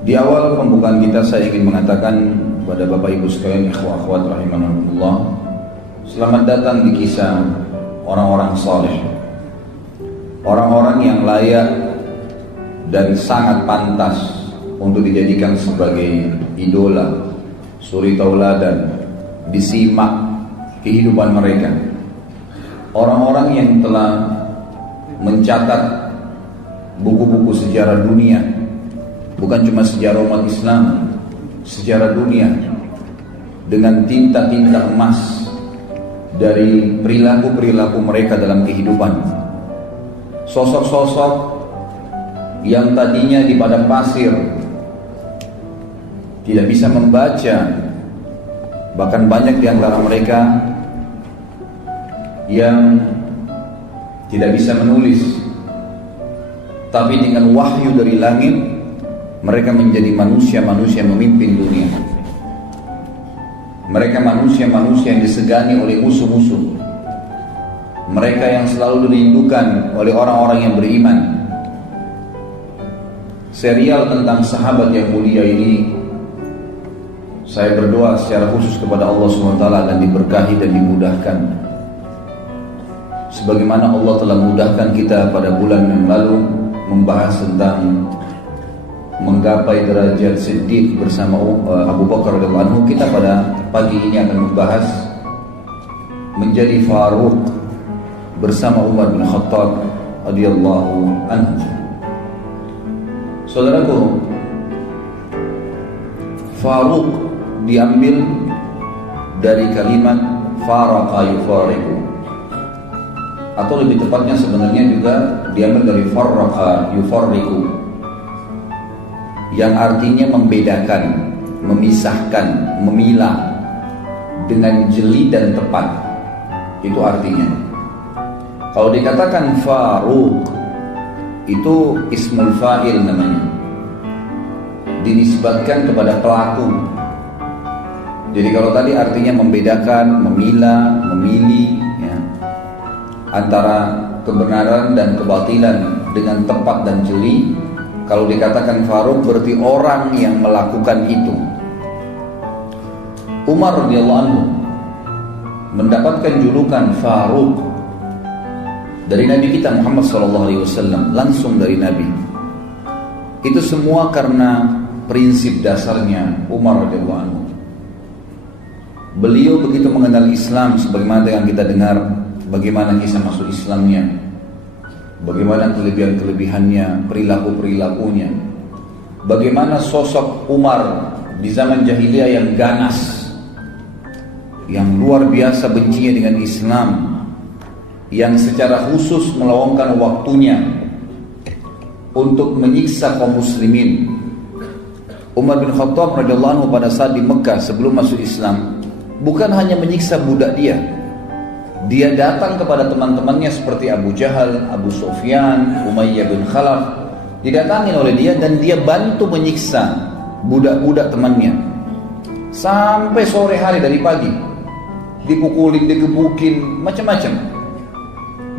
Di awal pembukaan kita saya ingin mengatakan kepada Bapak Ibu sekalian, ikhwah akhwat rahimanallah, selamat datang di kisah orang-orang saleh, orang-orang yang layak dan sangat pantas untuk dijadikan sebagai idola, suri tauladan, disimak kehidupan mereka. Orang-orang yang telah mencatat buku-buku sejarah dunia, bukan cuma sejarah umat Islam, sejarah dunia, dengan tinta-tinta emas dari perilaku-perilaku mereka dalam kehidupan. Sosok-sosok yang tadinya di padang pasir tidak bisa membaca, bahkan banyak di antara mereka yang tidak bisa menulis, tapi dengan wahyu dari langit mereka menjadi manusia-manusia memimpin dunia. Mereka manusia-manusia yang disegani oleh musuh-musuh, mereka yang selalu dirindukan oleh orang-orang yang beriman. Serial tentang sahabat yang mulia ini, saya berdoa secara khusus kepada Allah SWT akan diberkahi dan dimudahkan, sebagaimana Allah telah mudahkan kita pada bulan yang lalu membahas tentang menggapai derajat Siddiq bersama Abu Bakar radhiyallahu anhu. Kita pada pagi ini akan membahas menjadi Faruq bersama Umar bin Khattab radhiyallahu anhu. Saudaraku, Faruq diambil dari kalimat faraqa yufariqu, atau lebih tepatnya sebenarnya juga diambil dari farraqa yufarriqu, yang artinya membedakan, memisahkan, memilah dengan jeli dan tepat. Itu artinya. Kalau dikatakan Faruq, itu ismul fa'il namanya, dinisbatkan kepada pelaku. Jadi kalau tadi artinya membedakan, memilah, memilih ya, antara kebenaran dan kebatilan dengan tepat dan jeli, kalau dikatakan Faruq berarti orang yang melakukan itu. Umar radhiyallahu anhu mendapatkan julukan Faruq dari Nabi kita Muhammad SAW, langsung dari Nabi. Itu semua karena prinsip dasarnya Umar radhiyallahu anhu. Beliau begitu mengenal Islam, sebagaimana yang kita dengar bagaimana kisah masuk Islamnya, bagaimana kelebihan-kelebihannya, perilaku-perilakunya, bagaimana sosok Umar di zaman jahiliyah yang ganas, yang luar biasa bencinya dengan Islam, yang secara khusus meluangkan waktunya untuk menyiksa kaum muslimin. Umar bin Khattab radhiyallahu anhu pada saat di Mekah sebelum masuk Islam, bukan hanya menyiksa budak dia datang kepada teman-temannya seperti Abu Jahal, Abu Sufyan, Umayyah bin Khalaf, didatangi oleh dia dan dia bantu menyiksa budak-budak temannya sampai sore hari, dari pagi dipukulin, digebukin, macam-macam.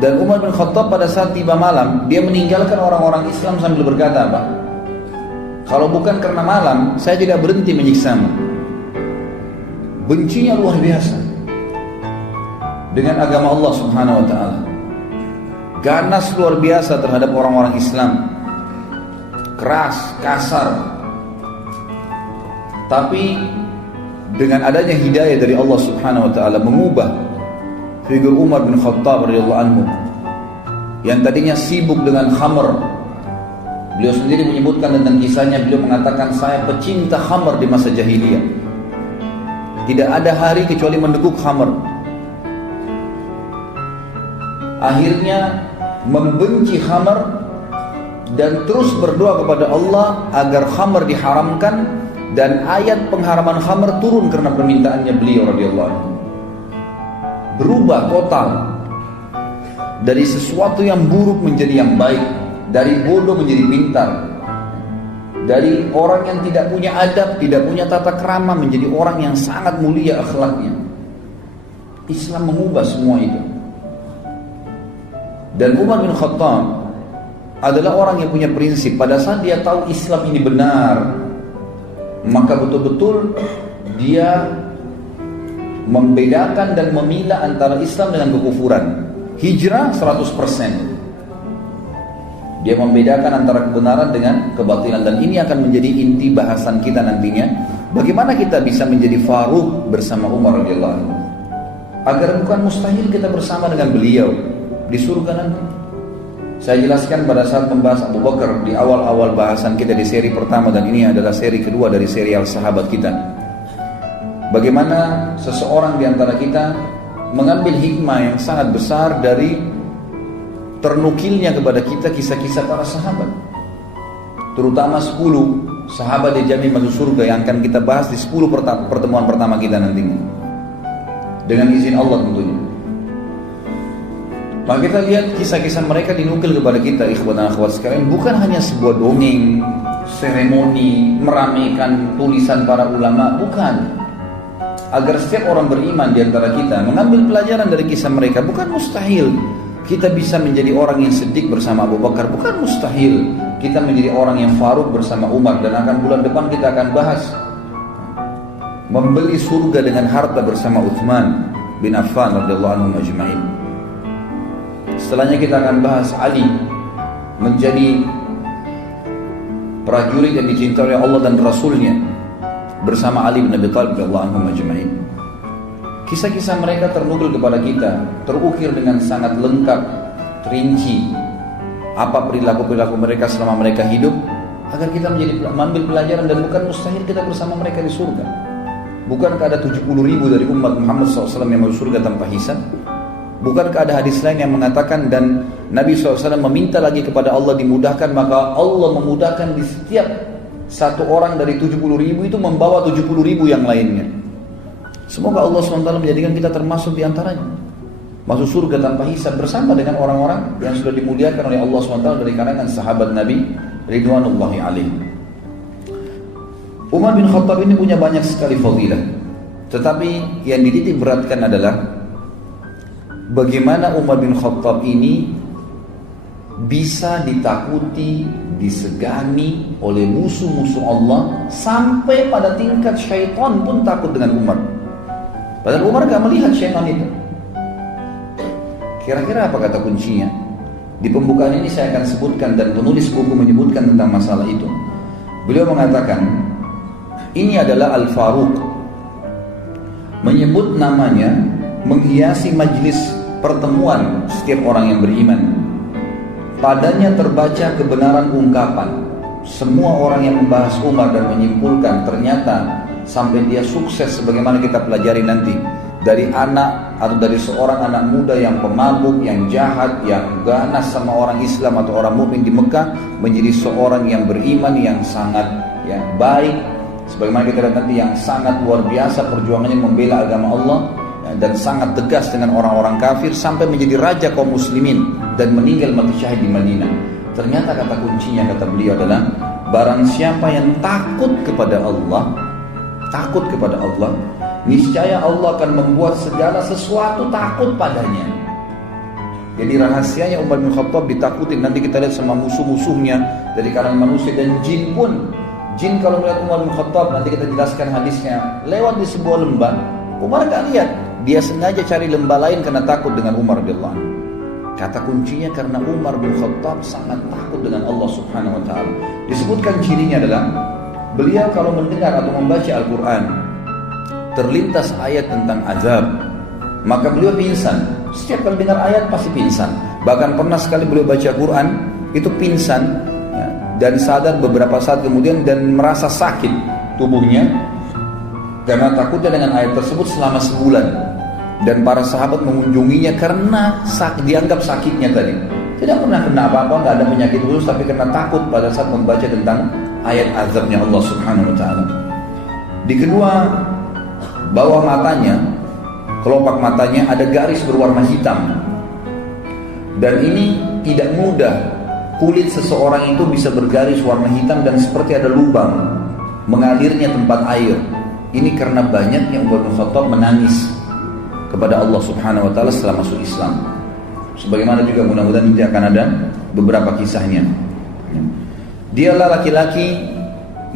Dan Umar bin Khattab pada saat tiba malam, dia meninggalkan orang-orang Islam sambil berkata apa? Kalau bukan karena malam, saya tidak berhenti menyiksamu. Bencinya luar biasa dengan agama Allah Subhanahu wa ta'ala, ganas luar biasa terhadap orang-orang Islam, keras, kasar. Tapi dengan adanya hidayah dari Allah Subhanahu wa ta'ala mengubah figur Umar bin Khattab radhiyallahu anhu yang tadinya sibuk dengan khamr. Beliau sendiri menyebutkan tentang kisahnya, beliau mengatakan, saya pecinta khamr di masa jahiliyah. Tidak ada hari kecuali mendeguk khamr. Akhirnya membenci khamr dan terus berdoa kepada Allah agar khamr diharamkan, dan ayat pengharaman khamr turun karena permintaannya beliau radhiyallahu anhu. Berubah total dari sesuatu yang buruk menjadi yang baik, dari bodoh menjadi pintar, dari orang yang tidak punya adab, tidak punya tata krama menjadi orang yang sangat mulia akhlaknya. Islam mengubah semua itu. Dan Umar bin Khattab adalah orang yang punya prinsip. Pada saat dia tahu Islam ini benar, maka betul-betul dia membedakan dan memilah antara Islam dengan kekufuran. Hijrah 100%. Dia membedakan antara kebenaran dengan kebatilan, dan ini akan menjadi inti bahasan kita nantinya. Bagaimana kita bisa menjadi Faruq bersama Umar radhiyallahu anhu, agar bukan mustahil kita bersama dengan beliau di surga nanti. Saya jelaskan pada saat membahas Abu Bakar di awal-awal bahasan kita di seri pertama, dan ini adalah seri kedua dari serial sahabat kita. Bagaimana seseorang di antara kita mengambil hikmah yang sangat besar dari ternukilnya kepada kita kisah-kisah para sahabat, terutama 10 sahabat dijamin masuk surga yang akan kita bahas di 10 pertemuan pertama kita nantinya, dengan izin Allah tentunya. Maka kita lihat kisah-kisah mereka dinukil kepada kita, ikhwan dan akhwat sekalian, bukan hanya sebuah dongeng, seremoni, meramaikan tulisan para ulama, bukan. Agar setiap orang beriman di antara kita mengambil pelajaran dari kisah mereka. Bukan mustahil kita bisa menjadi orang yang siddiq bersama Abu Bakar, bukan mustahil kita menjadi orang yang Faruq bersama Umar. Dan akan bulan depan kita akan bahas membeli surga dengan harta bersama Uthman bin Affan radhiyallahu anhu ajma'in. Setelahnya kita akan bahas Ali menjadi prajurit yang dicintai oleh Allah dan Rasulnya bersama Ali bin Abi Thalib radhiyallahu anhu ajma'in. Kisah-kisah mereka ternukil kepada kita, terukir dengan sangat lengkap, terinci apa perilaku-perilaku mereka selama mereka hidup, agar kita mengambil pelajaran. Dan bukan mustahil kita bersama mereka di surga. Bukankah ada 70.000 dari umat Muhammad SAW yang masuk surga tanpa hisab? Bukankah ada hadis lain yang mengatakan, dan Nabi SAW meminta lagi kepada Allah dimudahkan, maka Allah memudahkan di setiap satu orang dari 70.000 itu membawa 70.000 yang lainnya. Semoga Allah SWT menjadikan kita termasuk di antaranya, masuk surga tanpa hisab bersama dengan orang-orang yang sudah dimuliakan oleh Allah SWT dari kalangan sahabat Nabi ridwanullahi alaihi. Umar bin Khattab ini punya banyak sekali fadilah, tetapi yang dititik beratkan adalah bagaimana Umar bin Khattab ini bisa ditakuti, disegani oleh musuh-musuh Allah, sampai pada tingkat syaitan pun takut dengan Umar. Padahal Umar gak melihat syaitan itu. Kira-kira apa kata kuncinya? Di pembukaan ini saya akan sebutkan, dan penulis buku menyebutkan tentang masalah itu. Beliau mengatakan, ini adalah Al-Faruq. Menyebut namanya menghiasi majlis pertemuan setiap orang yang beriman. Padanya terbaca kebenaran ungkapan. Semua orang yang membahas Umar dan menyimpulkan ternyata sampai dia sukses sebagaimana kita pelajari nanti, dari anak atau dari seorang anak muda yang pemabuk, yang jahat, yang ganas sama orang Islam atau orang mukmin di Mekah, menjadi seorang yang beriman yang sangat baik, sebagaimana kita lihat nanti, yang sangat luar biasa perjuangannya membela agama Allah, dan sangat tegas dengan orang-orang kafir, sampai menjadi raja kaum muslimin dan meninggal mati syahid di Madinah. Ternyata kata kuncinya, kata beliau adalah, barang siapa yang takut kepada Allah, niscaya Allah akan membuat segala sesuatu takut padanya. Jadi rahasianya Umar bin Khattab ditakutin. Nanti kita lihat sama musuh-musuhnya dari kalangan manusia dan jin pun. Jin kalau melihat Umar bin Khattab, nanti kita jelaskan hadisnya, lewat di sebuah lembah, Umar gak lihat, dia sengaja cari lembah lain karena takut dengan Umar radhiyallahu anhu. Kata kuncinya karena Umar bin Khattab sangat takut dengan Allah Subhanahu wa taala. Disebutkan cirinya adalah beliau kalau mendengar atau membaca Al-Quran, terlintas ayat tentang azab, maka beliau pingsan. Setiap kali dengar ayat pasti pingsan. Bahkan pernah sekali beliau baca Quran, itu pingsan dan sadar beberapa saat kemudian, dan merasa sakit tubuhnya karena takutnya dengan ayat tersebut selama sebulan. Dan para sahabat mengunjunginya karena dianggap sakitnya tadi. Tidak pernah kena apa-apa, nggak ada penyakit khusus, tapi karena takut pada saat membaca tentang ayat azabnya Allah Subhanahu wa taala. Di kedua bawah matanya, kelopak matanya ada garis berwarna hitam. Dan ini tidak mudah kulit seseorang itu bisa bergaris warna hitam dan seperti ada lubang mengalirnya tempat air. Ini karena banyaknya Umar bin Khattab menangis kepada Allah Subhanahu wa taala setelah masuk Islam. Sebagaimana juga mudah-mudahan nanti akan ada beberapa kisahnya. Dialah laki-laki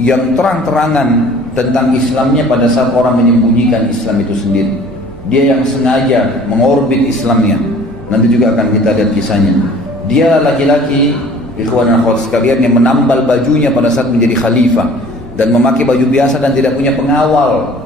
yang terang-terangan tentang Islamnya pada saat orang menyembunyikan Islam itu sendiri. Dia yang sengaja mengorbit Islamnya. Nanti juga akan kita lihat kisahnya. Dia laki-laki, ikhwan dan akhwat sekalian, yang menambal bajunya pada saat menjadi khalifah dan memakai baju biasa dan tidak punya pengawal.